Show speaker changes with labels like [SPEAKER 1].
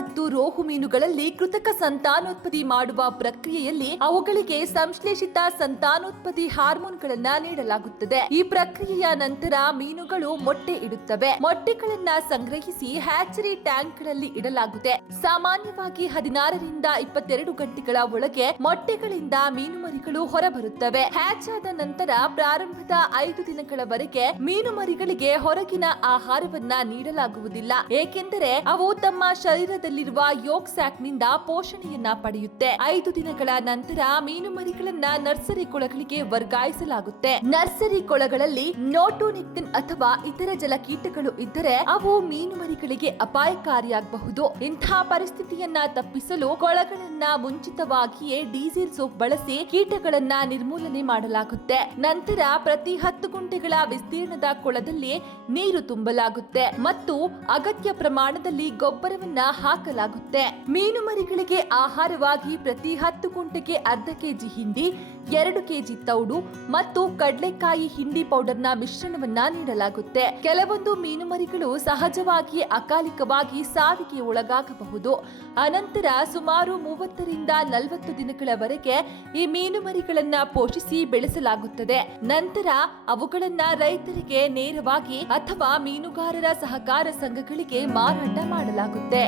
[SPEAKER 1] ಮತ್ತು ರೋಹು ಮೀನುಗಳಲ್ಲಿ ಕೃತಕ ಸಂತಾನೋತ್ಪತ್ತಿ ಮಾಡುವ ಪ್ರಕ್ರಿಯೆಯಲ್ಲಿ ಅವುಗಳಿಗೆ ಸಂಶ್ಲೇಷಿತ ಸಂತಾನೋತ್ಪತ್ತಿ ಹಾರ್ಮೋನ್ಗಳನ್ನ ನೀಡಲಾಗುತ್ತದೆ. ಈ ಪ್ರಕ್ರಿಯೆಯ ನಂತರ ಮೀನುಗಳು ಮೊಟ್ಟೆ ಇಡುತ್ತವೆ. ಮೊಟ್ಟೆಗಳನ್ನ ಸಂಗ್ರಹಿಸಿ ಹ್ಯಾಚರಿ ಟ್ಯಾಂಕ್ಗಳಲ್ಲಿ ಇಡಲಾಗುತ್ತೆ. ಸಾಮಾನ್ಯವಾಗಿ ಹದಿನಾರರಿಂದ ಇಪ್ಪತ್ತೆರಡು ಗಂಟೆಗಳ ಒಳಗೆ ಮೊಟ್ಟೆಗಳಿಂದ ಮೀನುಮರಿಗಳು ಹೊರಬರುತ್ತವೆ. ಹ್ಯಾಚ್ ಆದ ನಂತರ ಪ್ರಾರಂಭದ ಐದು ದಿನಗಳವರೆಗೆ ಮೀನುಮರಿಗಳಿಗೆ ಹೊರಗಿನ ಆಹಾರವನ್ನ ನೀಡಲಾಗುವುದಿಲ್ಲ. ಏಕೆಂದರೆ ಅವು ತಮ್ಮ ಶರೀರದಲ್ಲಿರುವ ಯೋಗ್ ಸ್ಯಾಕ್ನಿಂದ ಪೋಷಣೆಯನ್ನ ಪಡೆಯುತ್ತೆ. ಐದು ದಿನಗಳ ನಂತರ ಮೀನು ಮರಿಗಳನ್ನ ನರ್ಸರಿ ಕೊಳಗಳಿಗೆ ವರ್ಗಾಯಿಸಲಾಗುತ್ತೆ. ನರ್ಸರಿ ಕೊಳಗಳಲ್ಲಿ ನೋಟೋನಿಕ್ಟಿನ್ ಅಥವಾ ಇತರ ಜಲ ಕೀಟಗಳು ಇದ್ದರೆ ಅವು ಮೀನು ಮರಿಗಳಿಗೆ ಅಪಾಯಕಾರಿಯಾಗಬಹುದು. ಇಂತಹ ಪರಿಸ್ಥಿತಿಯನ್ನ ತಪ್ಪಿಸಲು ಕೊಳಗಳನ್ನ ಮುಂಚಿತವಾಗಿಯೇ ಡೀಸೆಲ್ ಸೋಪ್ ಬಳಸಿ ಕೀಟಗಳನ್ನ ನಿರ್ಮೂಲನೆ ಮಾಡಲಾಗುತ್ತೆ. ನಂತರ ಪ್ರತಿ ಹತ್ತು ಗುಂಟೆಗಳ ವಿಸ್ತೀರ್ಣದ ಕೊಳದಲ್ಲಿ ನೀರು ತುಂಬಲಾಗುತ್ತೆ. ಮತ್ತು ಅಗತ್ಯ ಪ್ರಮಾಣದಲ್ಲಿ ಗೊಬ್ಬರವನ್ನ ಹಾಕಲಾಗುತ್ತೆ. ಮೀನುಮರಿಗಳಿಗೆ ಆಹಾರವಾಗಿ ಪ್ರತಿ ಹತ್ತು ಕುಂಟೆಗೆ ಅರ್ಧ ಕೆಜಿ ಹಿಂಡಿ, ಎರಡು ಕೆಜಿ ತೌಡು ಮತ್ತು ಕಡಲೆಕಾಯಿ ಹಿಂಡಿ ಪೌಡರ್ನ ಮಿಶ್ರಣವನ್ನ ನೀಡಲಾಗುತ್ತೆ. ಕೆಲವೊಂದು ಮೀನುಮರಿಗಳು ಸಹಜವಾಗಿ ಅಕಾಲಿಕವಾಗಿ ಸಾವಿಗೆ ಒಳಗಾಗಬಹುದು. ಅನಂತರ ಸುಮಾರು ಮೂವತ್ತರಿಂದ ನಲವತ್ತು ದಿನಗಳವರೆಗೆ ಈ ಮೀನುಮರಿಗಳನ್ನ ಪೋಷಿಸಿ ಬೆಳೆಸಲಾಗುತ್ತದೆ. ನಂತರ ಅವುಗಳನ್ನ ರೈತರಿಗೆ ನೇರವಾಗಿ ಅಥವಾ ಮೀನುಗಾರರ ಸಹಕಾರ ಸಂಘಗಳಿಗೆ ಮಾರಾಟ ಮಾಡಲಾಗುತ್ತೆ.